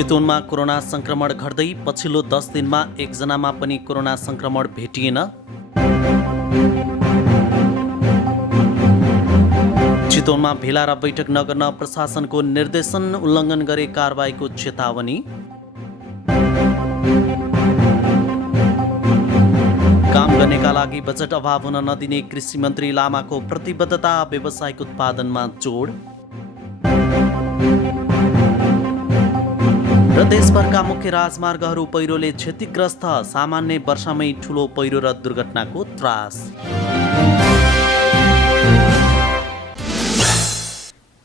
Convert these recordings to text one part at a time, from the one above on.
चितवनमा corona संक्रमण घट्दै पछिल्लो 10 दिनमा एकजनामा पनि कोरोना संक्रमण भेटिएन। चितवनमा भेला र बैठक नगर्न प्रशासनको निर्देशन उल्लङ्घन गरे कारबाहीको चेतावनी। काम गर्नेका लागि बजेट अभाव हुन नदिने कृषि मन्त्री लामाको प्रतिबद्धता, व्यावसायिक उत्पादनमा जोड। र देशभरका मुख्य राजमार्गहरू पहिरोले क्षतिग्रस्त, सामान्य वर्षामै ठूलो पहिरो र दुर्घटनाको त्रास।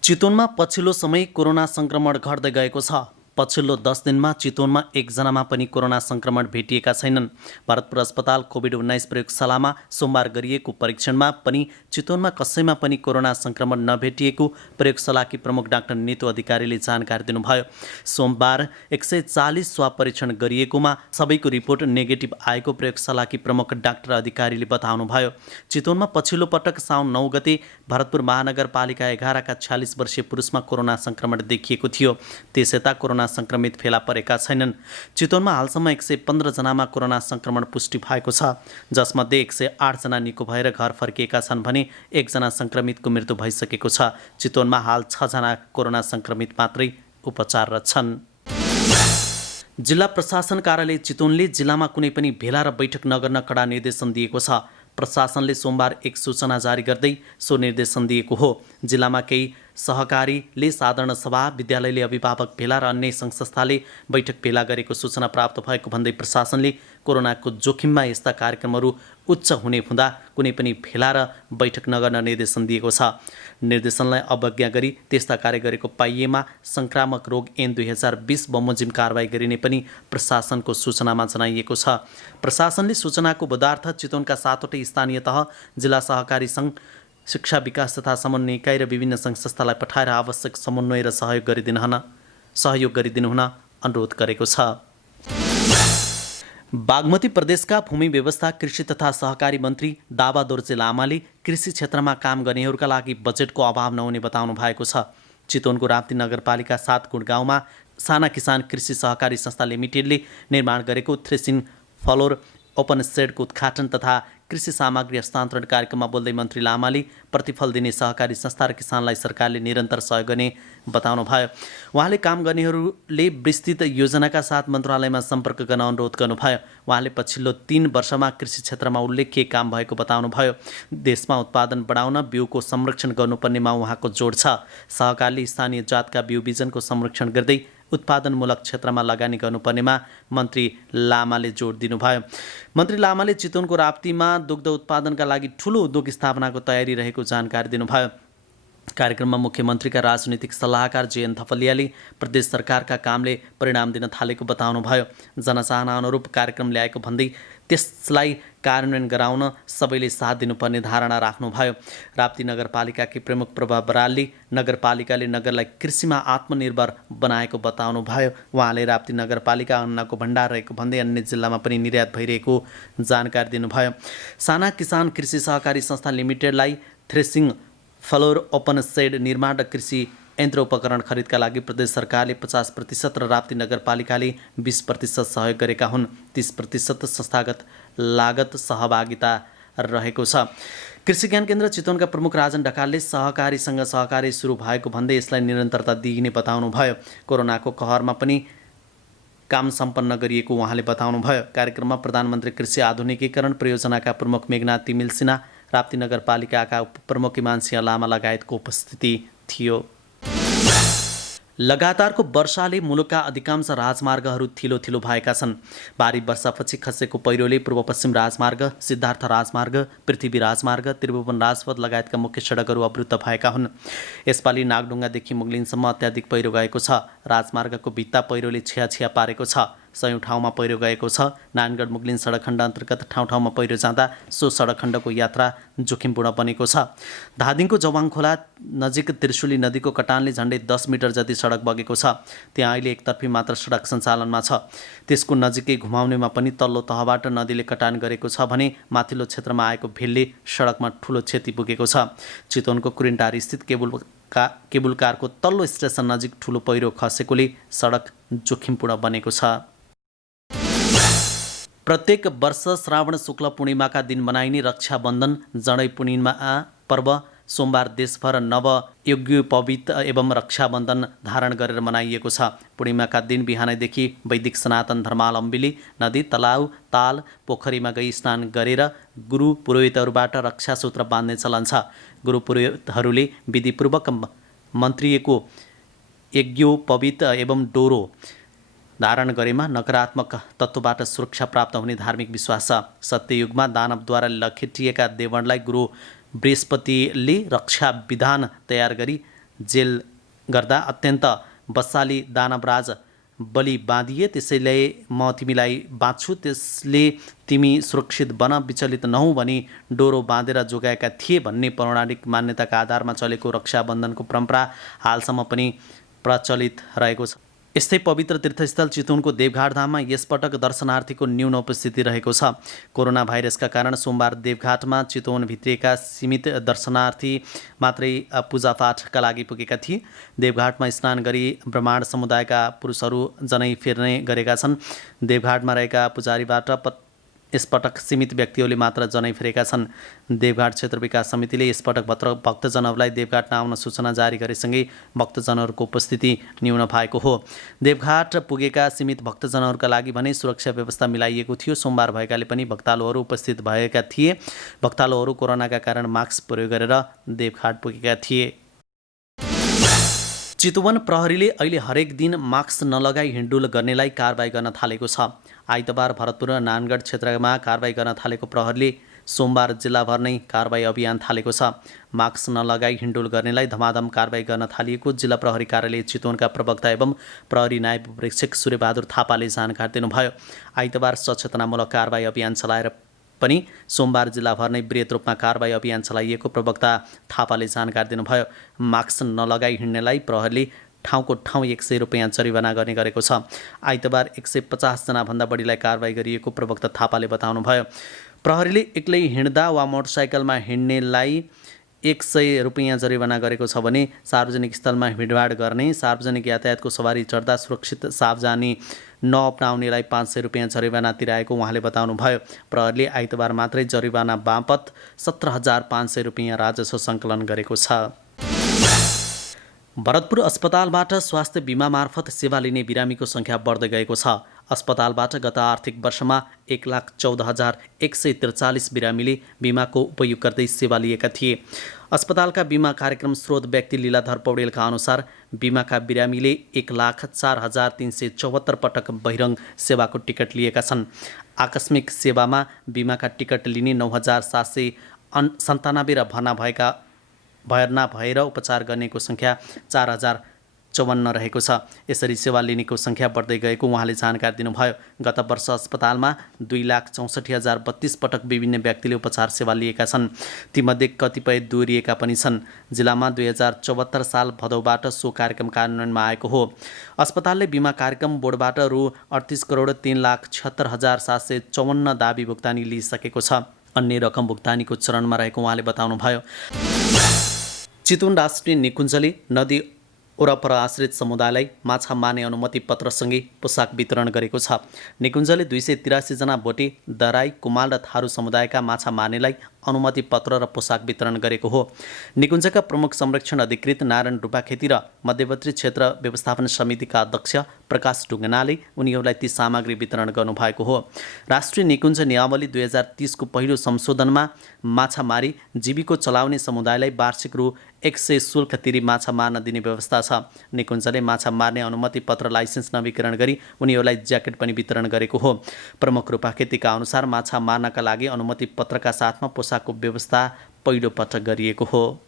चितवनमा पछिल्लो समय कोरोना संक्रमण घट्दै गएको छ। पछिल्लो 10 दिनमा चितवनमा एकजनामा पनि कोरोना संक्रमण भेटिएका छैनन्। भरतपुर अस्पताल कोभिड-19 प्रयोगशालामा सोमबार गरिएको परीक्षणमा पनि चितवनमा कसैमा पनि कोरोना संक्रमण नभेटिएको प्रयोगशालाकी प्रमुख डाक्टर नीतू अधिकारीले जानकारी दिनुभयो। सोमबार 140 स्वाब परीक्षण गरिएकोमा सबैको रिपोर्ट नेगेटिभ आएको प्रयोगशालाकी प्रमुख डाक्टर अधिकारीले बताउनुभयो। चितवनमा पछिल्लो पटक साउन 9 गते भरतपुर महानगरपालिका 11 का 46 वर्षीय पुरुषमा कोरोना संक्रमण देखिएको थियो। त्यसयता कोरोना संक्रमित फेला परेका छैनन्। चितवनमा हालसम्म 115 जनामा कोरोना संक्रमण पुष्टि भएको छ, जसमध्ये 108 जना निको भएर घर फर्किएका छन् भने 1 जना संक्रमितको मृत्यु भइसकेको छ। चितवनमा हाल 6 जना कोरोना संक्रमित मात्रै उपचाररत छन्। जिल्ला प्रशासन कार्यालय चितवनले जिल्लामा कुनै पनि भेला र बैठक नगर्न कडा निर्देशन दिएको छ। प्रशासनले सोमबार एक सूचना जारी गर्दै सो निर्देशन दिएको हो। जिल्लामा केही सहकारीले साधारण सभा, विद्यालयले अभिभावक भेला र अन्य सङ्घ-संस्थाले बैठक भेला गरेको सूचना प्राप्त भएको भन्दै प्रशासनले कोरोनाको जोखिममा यस्ता कार्यक्रमहरू उच्च हुने हुँदा कुनै पनि भेला र बैठक नगर्न निर्देशन दिएको छ। निर्देशनलाई अवज्ञा गरी त्यस्ता कार्य गरेको पाइएमा संक्रामक रोग ऐन 2020 बमोजिम कारबाही गरिने पनि प्रशासनको सूचनामा जनाइएको छ। प्रशासनले सूचनाको बदार्थ चितवनका 7वटै स्थानीय तह, जिल्ला सहकारी सङ्घ, शिक्षा विकास तथा समन्वय इकाइ र विभिन्न सङ्घ संस्थालाई पठाएर आवश्यक समन्वय र सहयोग गरिदिनुहुन अनुरोध गरेको छ। बागमती प्रदेशका भूमि व्यवस्था, कृषि तथा सहकारी मन्त्री दावा दोर्जे लामाले कृषि क्षेत्रमा काम गर्नेहरूका लागि बजेटको अभाव नहुने बताउनु भएको छ। चितवनको राप्ती नगरपालिका 7 गुणगाउँमा साना किसान कृषि सहकारी संस्था लिमिटेडले निर्माण गरेको थ्रेसिङ फ्लोर ओपन सेडको उद्घाटन तथा कृषि सामग्री हस्तान्तरण कार्यक्रममा बोल्दै मन्त्री लामाले प्रतिफल दिने सहकारी संस्था र किसानलाई सरकारले निरन्तर सहयोग गर्ने बताउनुभयो। उहाँले काम गर्नेहरूले विस्तृत योजनाका साथ मन्त्रालयमा सम्पर्क गर्न अनुरोध गर्नुभयो। उहाँले पछिल्लो 3 वर्षमा कृषि क्षेत्रमा उल्लेख्य काम भएको बताउनुभयो। देशमा उत्पादन बढाउन बिउको संरक्षण गर्नुपर्नेमा उहाँको जोड छ। सहकारीले स्थानीय जातका बिउ बिजनको संरक्षण गर्दै उत्पादनमूलक क्षेत्रमा लगानी गर्नुपर्नेमा मन्त्री लामाले जोड दिनुभयो। मन्त्री लामाले चितवनको राप्तीमा दुग्ध उत्पादनका लागि ठूलो उद्योग स्थापनाको तयारी रहेको जानकारी दिनुभयो। कार्यक्रममा मुख्यमन्त्रीका राजनीतिक सल्लाहकार जेएन थपलियाले प्रदेश सरकारका कामले परिणाम दिन थालेको बताउनुभयो। जनचाहना अनुरूप कार्यक्रम ल्याएको भन्दै त्यसलाई कार्यान्वयन गराउन सबैले साथ दिनुपर्ने धारणा राख्नुभयो। राप्ती नगरपालिकाकी प्रमुख प्रभा बरालले नगरपालिकाले नगरलाई कृषिमा आत्मनिर्भर बनाएको बताउनुभयो। उहाँले राप्ती नगरपालिका अन्नको भण्डार रहेको भन्दै अन्य जिल्लामा पनि निर्यात भइरहेको जानकारी दिनुभयो। साना किसान कृषि सहकारी संस्था लिमिटेडलाई थ्रेसिङ फ्लोर ओपन सेड निर्माण र कृषि यन्त्र उपकरण खरिदका लागि प्रदेश सरकारले 50% र राप्ती नगरपालिकाले 20% सहयोग गरेका हुन्। 30% संस्थागत लागत सहभागिता रहेको छ। कृषि ज्ञान केन्द्र चितवनका प्रमुख राजन ढकालले सहकारीसँग सहकारी सुरु भएको भन्दै यसलाई निरन्तरता दिइने बताउनुभयो। कोरोनाको कहरमा पनि काम सम्पन्न गरिएको उहाँले बताउनुभयो। कार्यक्रममा प्रधानमन्त्री कृषि आधुनिकीकरण परियोजनाका प्रमुख मेघनाथ तिमिल सिन्हा, राप्ती नगरपालिकाका उपप्रमुख इमान सिंह लामा लगायतको उपस्थिति थियो। लगातारको वर्षाले मुलुकका अधिकांश राजमार्गहरू थिलो भएका छन्। भारी वर्षापछि खसेको पहिरोले पूर्वपश्चिम राजमार्ग, सिद्धार्थ राजमार्ग, पृथ्वी राजमार्ग, त्रिभुवन राजपथ लगायतका मुख्य सडकहरू अवरुद्ध भएका हुन्। यसपालि नागढुङ्गादेखि मुगलिनसम्म अत्याधिक पहिरो गएको छ। राजमार्गको भित्ता पहिरोले छिया पारेको छ। 100 ठाउँमा पहिरो गएको छ। नानगढ मुगलिन सडक खण्ड अन्तर्गत ठाउँ पहिरो जाँदा सो सडक खण्डको यात्रा जोखिमपूर्ण बनेको छ। धादिङको जवाङ खोला नजिक त्रिशुली नदीको कटानले झण्डै 10 मिटर जति सडक बगेको छ। त्यहाँ अहिले एकतर्फी मात्र सडक सञ्चालनमा छ। त्यसको नजिकै घुमाउनेमा पनि तल्लो तहबाट नदीले कटान गरेको छ भने माथिल्लो क्षेत्रमा आएको भेलले सडकमा ठूलो क्षति पुगेको छ। चितवनको कुरिन्टार स्थित केबुल केबुल कारको तल्लो स्टेसन नजिक ठूलो पहिरो खसेकोले सडक जोखिमपूर्ण बनेको छ। प्रत्येक वर्ष श्रावण शुक्ल पूर्णिमाका दिन मनाइने रक्षाबन्धन जडै पूर्णिमा पर्व सोमबार देशभर नवयोग्योपवीत एवं रक्षाबन्धन धारण गरेर मनाइएको छ। पूर्णिमाका दिन बिहानैदेखि वैदिक सनातन धर्मावलम्बीले नदी, तलाउ, ताल, पोखरीमा गई स्नान गरेर गुरु पुरोहितहरूबाट रक्षासूत्र बाँध्ने चलन छ। गुरु पुरोहितहरूले विधिपूर्वक मन्त्रिएको यज्ञोपवीत एवं डोरो धारण गरेमा नकारात्मक तत्त्वबाट सुरक्षा प्राप्त हुने धार्मिक विश्वास छ। सत्ययुगमा दानवद्वारा लखेटिएका देवणलाई गुरु बृहस्पतिले रक्षा विधान तयार गरी जेल गर्दा अत्यन्त बलशाली दानवराज बलि बाँधिए। त्यसैले म तिमीलाई बाँच्छु, त्यसले तिमी सुरक्षित बन, विचलित नहौ भनी डोरो बाँधेर जोगाएका थिए भन्ने पौराणिक मान्यताका आधारमा चलेको रक्षाबन्धनको परम्परा हालसम्म पनि प्रचलित रहेको छ। यस्तै पवित्र तीर्थस्थल चितवनको देवघाट धाममा यसपटक दर्शनार्थीको न्यून उपस्थिति रहेको छ। कोरोना भाइरसका कारण सोमबार देवघाटमा चितवन भित्रिएका सीमित दर्शनार्थी मात्रै पूजापाठका लागि पुगेका थिए। देवघाटमा स्नान गरी ब्राह्मण समुदायका पुरुषहरू जनै फेर्ने गरेका छन्। देवघाटमा रहेका पुजारीबाट यसपटक सीमित व्यक्तिहरूले मात्र जनै फेरेका छन्। देवघाट क्षेत्र विकास समितिले यसपटक भक्तजनहरूलाई देवघाट नआउन सूचना जारी गरेसँगै भक्तजनहरूको उपस्थिति न्यून भएको हो। देवघाट पुगेका सीमित भक्तजनहरूका लागि भने सुरक्षा व्यवस्था मिलाइएको थियो। सोमबार भएकाले पनि भक्तालुहरू उपस्थित भएका थिए। भक्तालुहरू कोरोनाका कारण मास्क प्रयोग गरेर देवघाट पुगेका थिए। चितवन प्रहरीले अहिले हरेक दिन मास्क नलगाई हिँडडुल गर्नेलाई कारबाही गर्न थालेको छ। आइतबार भरतपुर र नानगढ क्षेत्रमा कारबाही गर्न थालेको प्रहरीले सोमबार जिल्लाभर नै कारबाही अभियान थालेको छ। मास्क नलगाई हिँडडुल गर्नेलाई धमाधम कारबाही गर्न थालिएको जिल्ला प्रहरी कार्यालय चितवनका प्रवक्ता एवं प्रहरी नायब प्रेक्षक सूर्यबहादुर थापाले जानकारी दिनुभयो। आइतबार सचेतनामूलक कारबाही अभियान चलाएर पनि सोमबार जिल्लाभर नै बृहत रूपमा कारबाही अभियान चलाइएको प्रवक्ता थापाले जानकारी दिनुभयो। मास्क नलगाई हिँड्नेलाई प्रहरीले ठाउँको ठाउँ 100 रुपियाँ जरिवाना गर्ने गरेको छ। आइतबार 150 जनाभन्दा बढीलाई कारबाही गरिएको प्रवक्ता थापाले बताउनुभयो। प्रहरीले एक्लै हिँड्दा वा मोटरसाइकलमा हिँड्नेलाई 100 रुपियाँ जरिवाना गरेको छ भने सार्वजनिक स्थलमा भिडभाड गर्ने, सार्वजनिक यातायातको सवारी चढ्दा सुरक्षित सावधानी नअपनाउनेलाई 500 रुपियाँ जरिवाना तिराएको उहाँले बताउनुभयो। प्रहरीले आइतबार मात्रै जरिवाना बापत 17,500 रुपियाँ राजस्व सङ्कलन गरेको छ। भरतपुर अस्पतालबाट स्वास्थ्य बिमा मार्फत सेवा लिने बिरामीको सङ्ख्या बढ्दै गएको छ। अस्पतालबाट गत आर्थिक वर्षमा 1,14,143 बिरामीले बिमाको उपयोग गर्दै सेवा लिएका थिए। अस्पतालका बिमा कार्यक्रम स्रोत व्यक्ति लीलाधर पौडेलका अनुसार बिमाका बिरामीले 1,04,374 पटक बहिरङ्ग सेवाको टिकट लिएका छन्। आकस्मिक सेवामा बिमाका टिकट लिने 9,797 र भर्ना भएर उपचार गर्नेको सङ्ख्या 4,054 रहेको छ। यसरी सेवा लिनेको सङ्ख्या बढ्दै गएको उहाँले जानकारी दिनुभयो। गत वर्ष अस्पतालमा 2,64,032 पटक विभिन्न व्यक्तिले उपचार सेवा लिएका छन्। तीमध्ये कतिपय दोहोरिएका पनि छन्। जिल्लामा 2074 साल भदौबाट सो कार्यक्रम कार्यान्वयनमा आएको हो। अस्पतालले बिमा कार्यक्रम बोर्डबाट रु 38,73,754 दाबी भुक्तानी लिइसकेको छ। अन्य रकम भुक्तानीको चरणमा रहेको उहाँले बताउनुभयो। चितवन राष्ट्रिय निकुञ्जले नदी वरपर आश्रित समुदायलाई माछा मार्ने अनुमति पत्रसँगै पोसाक वितरण गरेको छ। निकुञ्जले 283 जना भोटे, दराई, कुमाल र थारू समुदायका माछा मार्नेलाई अनुमति पत्र र पोसाक वितरण गरेको हो। निकुञ्जका प्रमुख संरक्षण अधिकृत नारायण रूपाखेती र मध्यवर्ती क्षेत्र व्यवस्थापन समितिका अध्यक्ष प्रकाश ढुङ्गनाले उनीहरूलाई ती सामग्री वितरण गर्नुभएको हो। राष्ट्रिय निकुञ्ज नियमावली 2030 को पहिलो संशोधनमा माछा मारी जीविको चलाउने समुदायलाई वार्षिक रु 100 शुल्क तिरी माछा मार्न दिने व्यवस्था छ। निकुञ्जले माछा मार्ने अनुमति पत्र लाइसेन्स नवीकरण गरी उनीहरूलाई ज्याकेट पनि वितरण गरेको हो। प्रमुख रूपाखेतीका अनुसार माछा मार्नका लागि अनुमति पत्रका साथमा पोसाकको व्यवस्था पहिलो पटक गरिएको हो।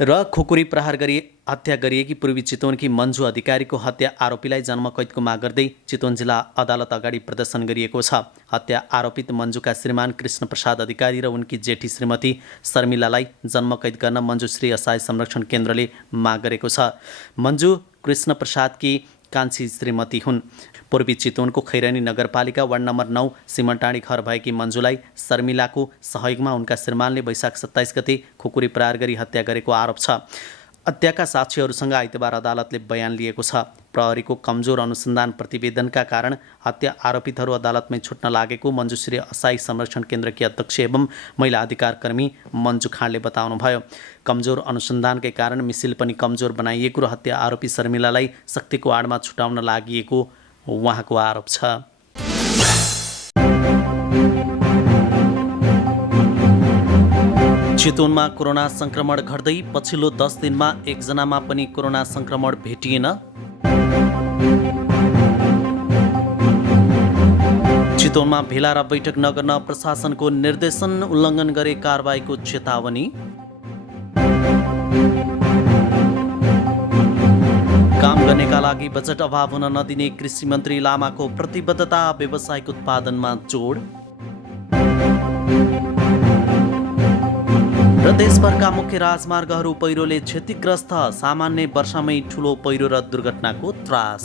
र खुकुरी प्रहार गरी हत्या गरिएकी पूर्वी चितवनकी मन्जु अधिकारीको हत्या आरोपीलाई जन्मकैदको माग गर्दै चितवन जिल्ला अदालत अगाडि प्रदर्शन गरिएको छ। हत्या आरोपित मन्जुका श्रीमान कृष्ण प्रसाद अधिकारी र उनकी जेठी श्रीमती शर्मिलालाई जन्मकैद गर्न मन्जुश्री असहाय संरक्षण केन्द्रले माग गरेको छ। मन्जु कृष्ण प्रसादकी कान्छी श्रीमती हुन्। पूर्वी चितवनको खैरनी नगरपालिका वार्ड नम्बर 9 सिमनटाँडी घर भएकी मन्जुलाई शर्मिलाको सहयोगमा उनका श्रीमानले वैशाख 27 गते खुकुरी प्रहार गरी हत्या गरेको आरोप छ। हत्याका साक्षीहरूसँग आइतबार अदालतले बयान लिएको छ। प्रहरीको कमजोर अनुसन्धान प्रतिवेदनका कारण हत्या आरोपितहरू अदालतमै छुट्न लागेको मञ्जुश्री असाई संरक्षण केन्द्रकी अध्यक्ष एवं महिला अधिकार कर्मी मञ्जु खाँडले बताउनुभयो। कमजोर अनुसन्धानकै कारण मिसिल पनि कमजोर बनाइएको र हत्या आरोपी शर्मिलालाई शक्तिको आडमा छुटाउन लागि उहाँको आरोप छ। चितवनमा कोरोना संक्रमण घट्दै पछिल्लो 10 दिनमा एकजनामा पनि कोरोना संक्रमण भेटिएन। चितवनमा भेला र बैठक नगर्न प्रशासनको निर्देशन उल्लङ्घन गरे कारबाहीको चेतावनी। काम गर्नेका लागि बजेट अभाव हुन नदिने कृषि मन्त्री लामाको प्रतिबद्धता, व्यावसायिक उत्पादनमा जोड। र देशभरका मुख्य राजमार्गहरू पहिरोले क्षतिग्रस्त, सामान्य वर्षामै ठुलो पहिरो र दुर्घटनाको त्रास।